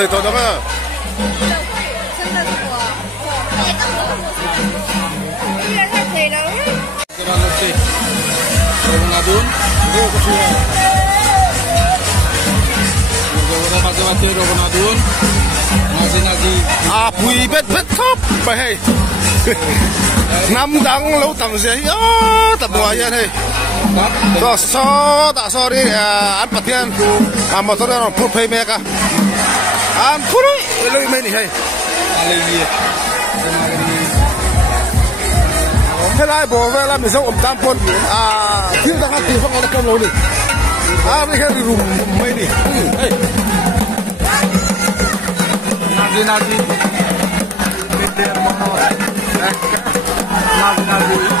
thầy tôi đó mà. À bùi bết thấp vậy. Năm đắng lâu tầm gì tập ngoài vậy này. Đó so đi ăn bát tiền mà tôi đang phun phê mẹ cả. Ăn phun đấy lấy mấy này hay. Thế lại bỏ về làm mình sống tam phun thiếu đang ăn tiền không ăn cơm lâu đi. Bây giờ đi rùm mấy đi. Nazi. Beda banget. Nazi.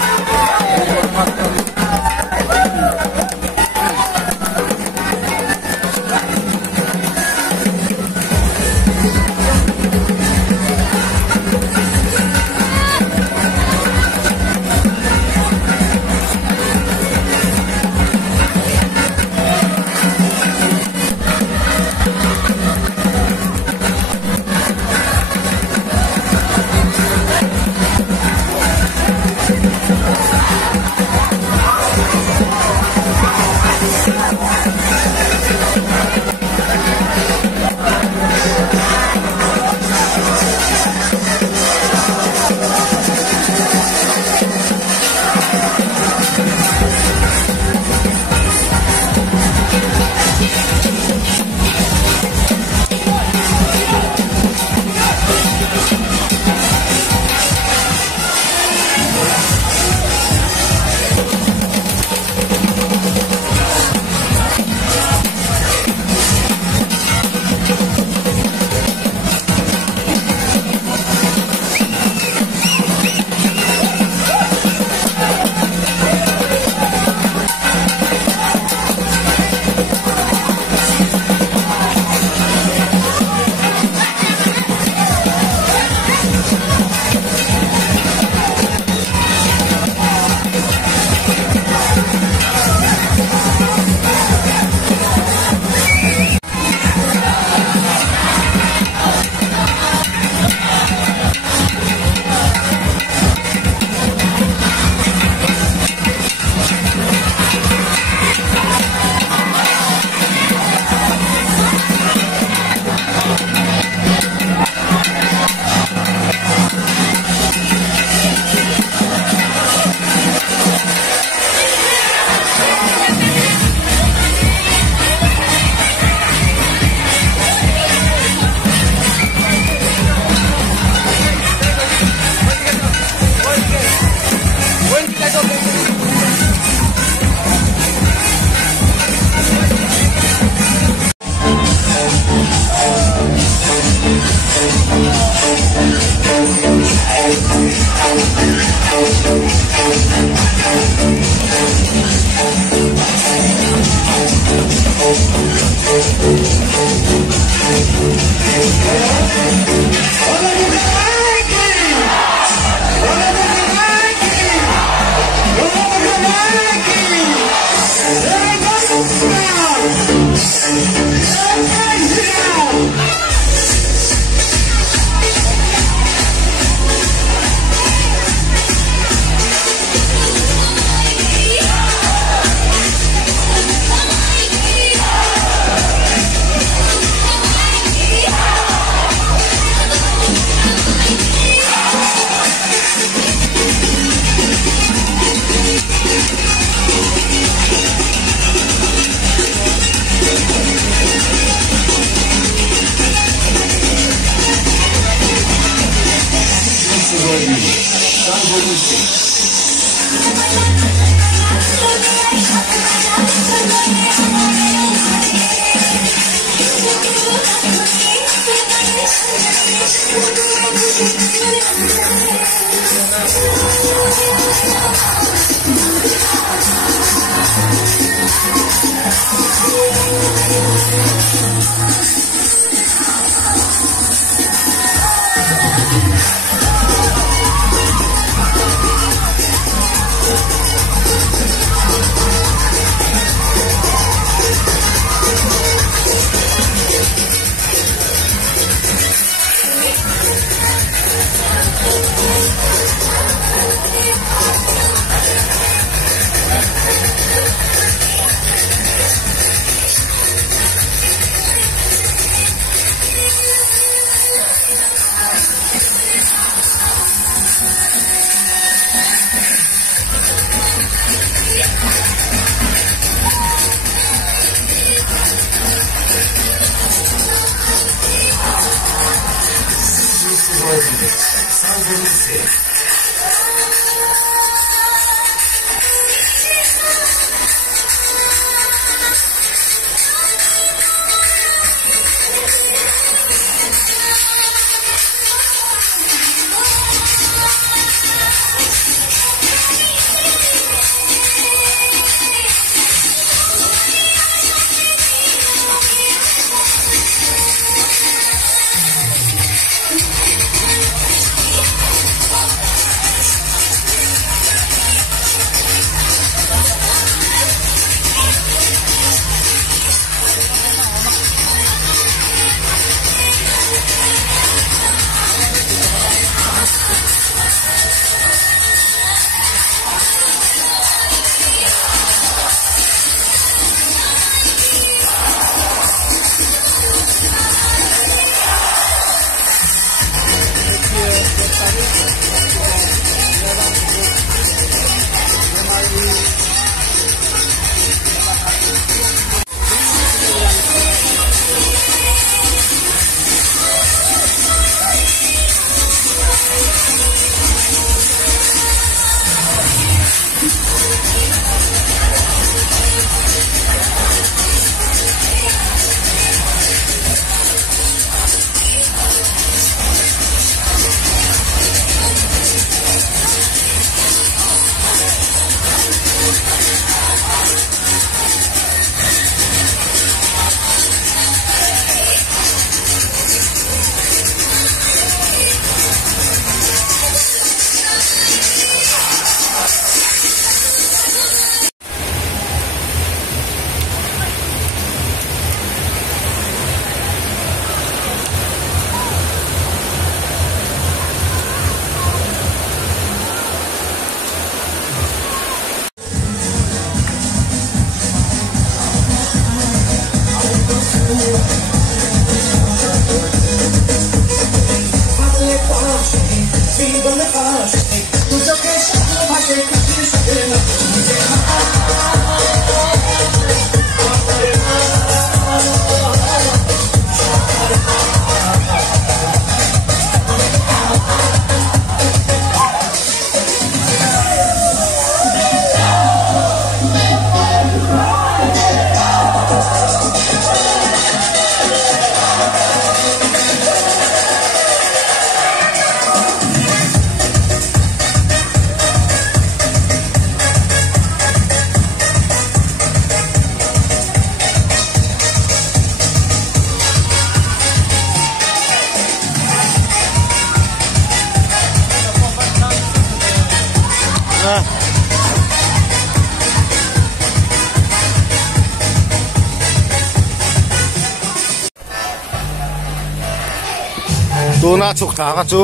tu na chuk tha ka chu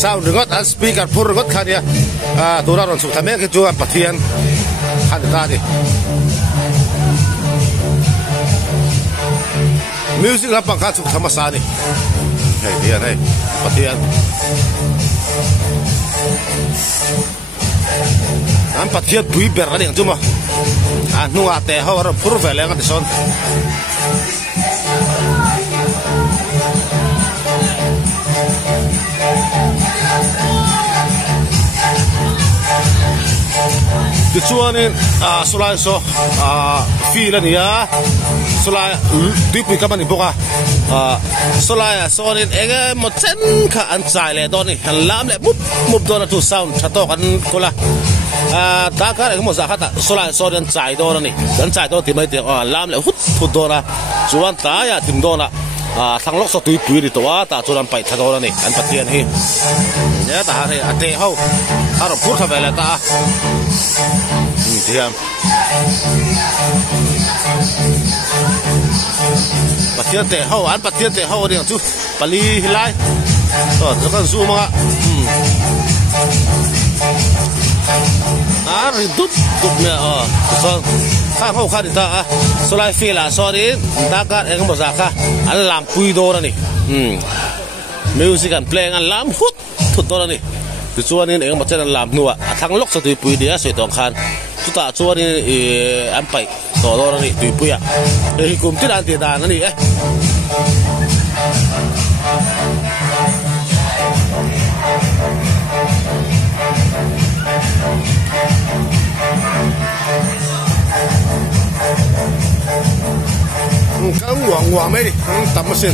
sound ringot an speaker phur ringot khania tu na ron chuk tha me ke chu an pathian khan ta di music la pang kha chuk thama sa ni hei dia nei pathian an pathian pui ber ka ding chu ma an nu a te ho ro phur ve le ka ti son Dicuanin sulai so feel ania sulai dipui kaman iboka sulai sonin ege mochen kha an chai le doni lam le mup dona tu sound thato kan kola ta ka ege mo za khata sulai sonin chai do ni dan chai do ti mai te lam le hut dona chuan ta ya tim dona thang lok so tui pui ri to wa ta chuan pai tha do ni an pathian hi ne ta ha ate ho aro pur kha vela ta diam pathian te ho an pathian te ho ni chu pali hilai to kan zu ma ri dut me so kha ho kha ta so lai fi la so ri ta ka eng mo za kha an lam pui do ra ni music and playing an lam hut thut do ra ni tu chuan in eng ma chen an lam nuwa thang lok so tui pui dia soi tong khan tu ta chuan in an pai to do ra ni tui pui a hi kum ti dan ti dan ni nguang nguang mấy đi tầm một xin